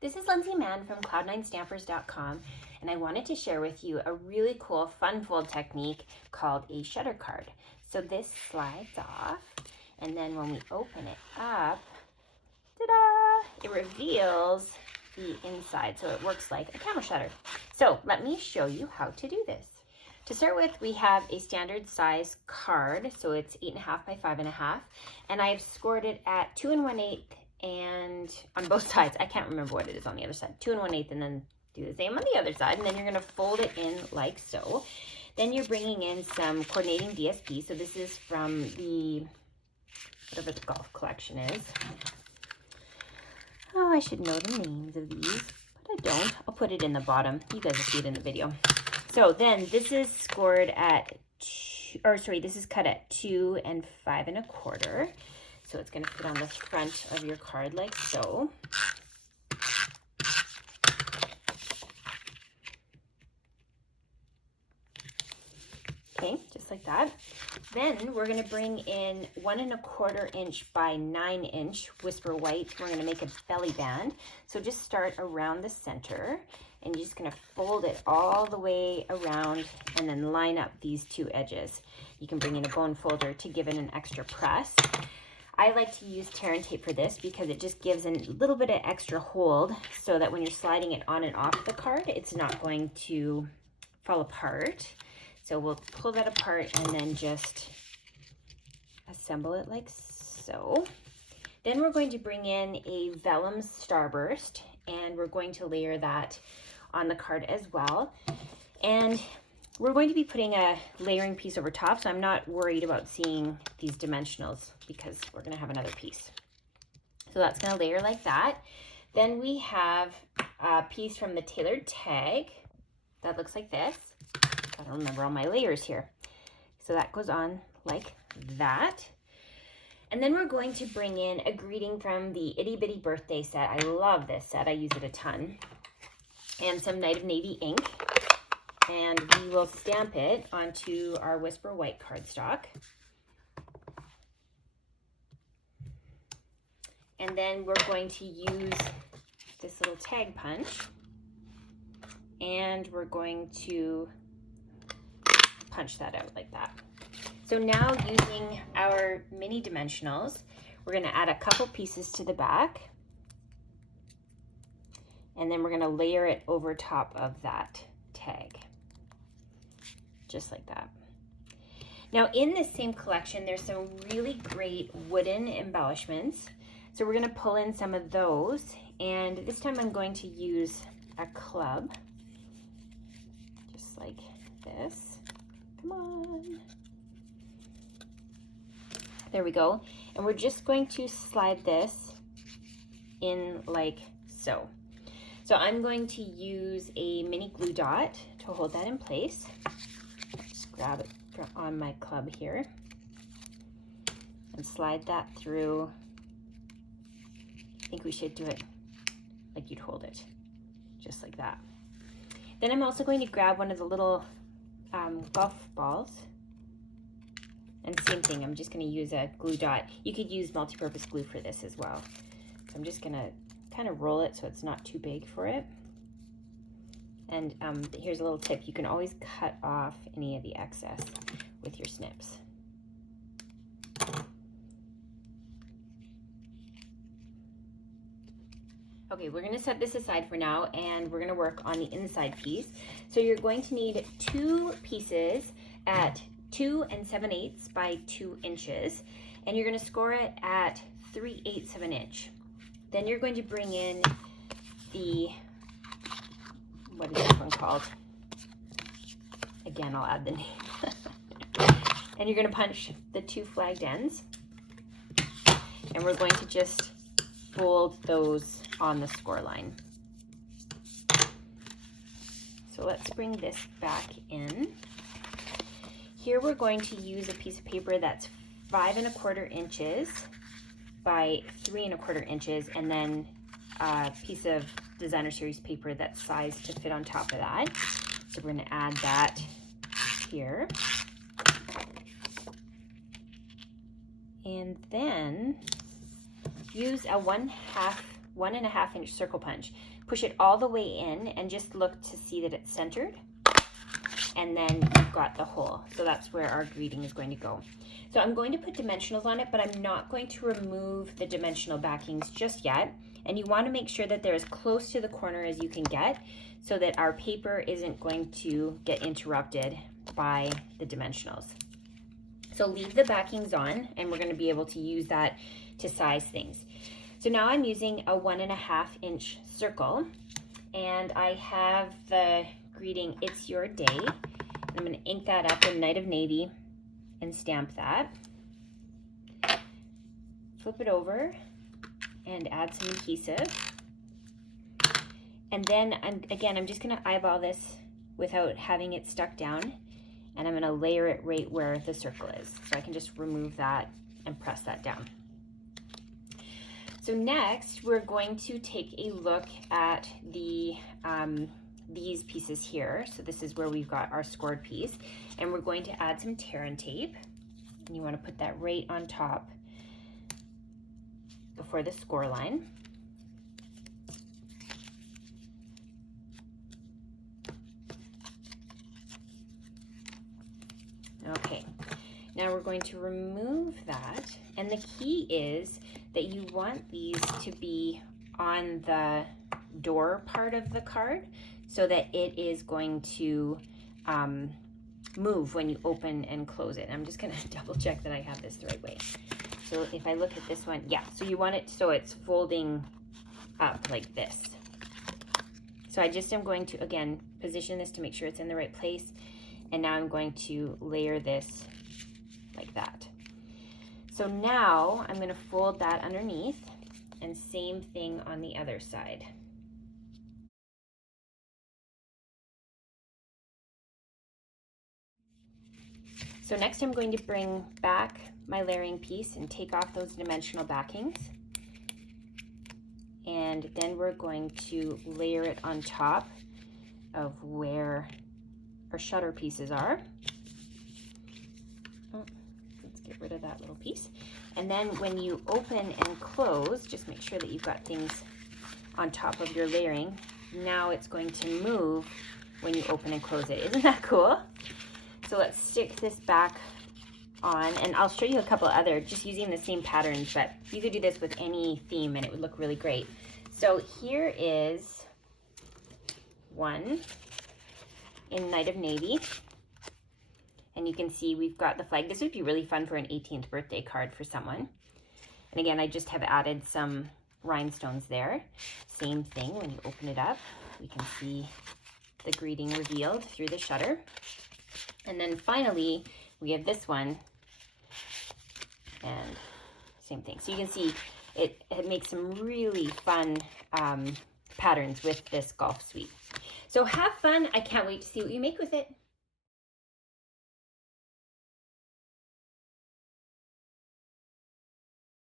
This is Lindsay Mann from cloud9stampers.com, and I wanted to share with you a really cool fun fold technique called a shutter card. So this slides off, and then when we open it up, ta-da, it reveals the inside, so it works like a camera shutter. So let me show you how to do this. To start with, we have a standard size card, so it's 8.5 by 5.5, and I've scored it at 2 1/8 and on both sides. I can't remember what it is on the other side. 2 1/8, and then do the same on the other side, and then you're going to fold it in like so. Then you're bringing in some coordinating DSP. So this is from the whatever the golf collection is. Oh, I should know the names of these, but I don't. I'll put it in the bottom. You guys will see it in the video. So then this is scored at this is cut at 2 5 1/4. So it's going to fit on the front of your card like so. Okay, just like that. Then we're going to bring in 1 1/4 inch by 9 inch Whisper White. We're going to make a belly band. So just start around the center, and you're just going to fold it all the way around and then line up these two edges. You can bring in a bone folder to give it an extra press. I like to use tear and tape for this because it just gives a little bit of extra hold so that when you're sliding it on and off the card, it's not going to fall apart. So we'll pull that apart and then just assemble it like so. Then we're going to bring in a vellum starburst, and we're going to layer that on the card as well. And we're going to be putting a layering piece over top, so I'm not worried about seeing these dimensionals because we're going to have another piece. So that's going to layer like that. Then we have a piece from the tailored tag that looks like this. I don't remember all my layers here. So that goes on like that. And then we're going to bring in a greeting from the Itty Bitty Birthday set. I love this set. I use it a ton. And some Night of Navy ink. And we will stamp it onto our Whisper White cardstock. And then we're going to use this little tag punch. And we're going to punch that out like that. So now using our mini dimensionals, we're going to add a couple pieces to the back. And then we're going to layer it over top of that tag. Just like that. Now in this same collection, there's some really great wooden embellishments. So we're going to pull in some of those. And this time I'm going to use a club. Just like this. Come on. There we go. And we're just going to slide this in like so. So I'm going to use a mini glue dot to hold that in place. Just grab it on my club here and slide that through. I think we should do it like you'd hold it, just like that. Then I'm also going to grab one of the little golf balls, and same thing, I'm just going to use a glue dot. You could use multi-purpose glue for this as well. So I'm just going to kind of roll it so it's not too big for it. And here's a little tip. You can always cut off any of the excess with your snips. Okay, we're going to set this aside for now, and we're going to work on the inside piece. So you're going to need 2 pieces at 2 7/8 by 2 inches, and you're going to score it at 3/8 of an inch. Then you're going to bring in the, what is this one called? Again, I'll add the name. And you're going to punch the 2 flagged ends, and we're going to just fold those on the score line. So let's bring this back in. Here we're going to use a piece of paper that's 5 1/4 inches by 3 1/4 inches, and then a piece of designer series paper that's sized to fit on top of that. So we're going to add that here. And then use a 1 1/2 inch circle punch. push it all the way in and just look to see that it's centered. And then you've got the hole. So that's where our greeting is going to go. So I'm going to put dimensionals on it, but I'm not going to remove the dimensional backings just yet. And you want to make sure that they're as close to the corner as you can get so that our paper isn't going to get interrupted by the dimensionals. So leave the backings on, and we're going to be able to use that to size things. So now I'm using a 1.5 inch circle, and I have the greeting, "It's Your Day." And I'm going to ink that up in Night of Navy and stamp that. Flip it over and add some adhesive. And then I'm just going to eyeball this without having it stuck down, and I'm going to layer it right where the circle is. So I can just remove that and press that down. So next, we're going to take a look at the these pieces here. So this is where we've got our scored piece, and we're going to add some tear and tape. And you want to put that right on top before the score line. Okay, now we're going to remove that, and the key is that you want these to be on the door part of the card so that it is going to move when you open and close it. I'm just going to double check that I have this the right way. So if I look at this one, yeah, so you want it so it's folding up like this. So I just am going to, again, position this to make sure it's in the right place. And now I'm going to layer this like that. So now I'm going to fold that underneath, and same thing on the other side. So next I'm going to bring back my layering piece and take off those dimensional backings. And then we're going to layer it on top of where our shutter pieces are. Oh, let's get rid of that little piece. And then when you open and close, just make sure that you've got things on top of your layering. Now it's going to move when you open and close it. Isn't that cool? So let's stick this back on, and I'll show you a couple other, just using the same patterns, but you could do this with any theme and it would look really great. So here is one in Night of Navy, and you can see we've got the flag. This would be really fun for an 18th birthday card for someone. And again, I just have added some rhinestones there. Same thing, when you open it up, we can see the greeting revealed through the shutter. And then finally, we have this one, and same thing. So you can see it makes some really fun patterns with this golf suite. So have fun. I can't wait to see what you make with it.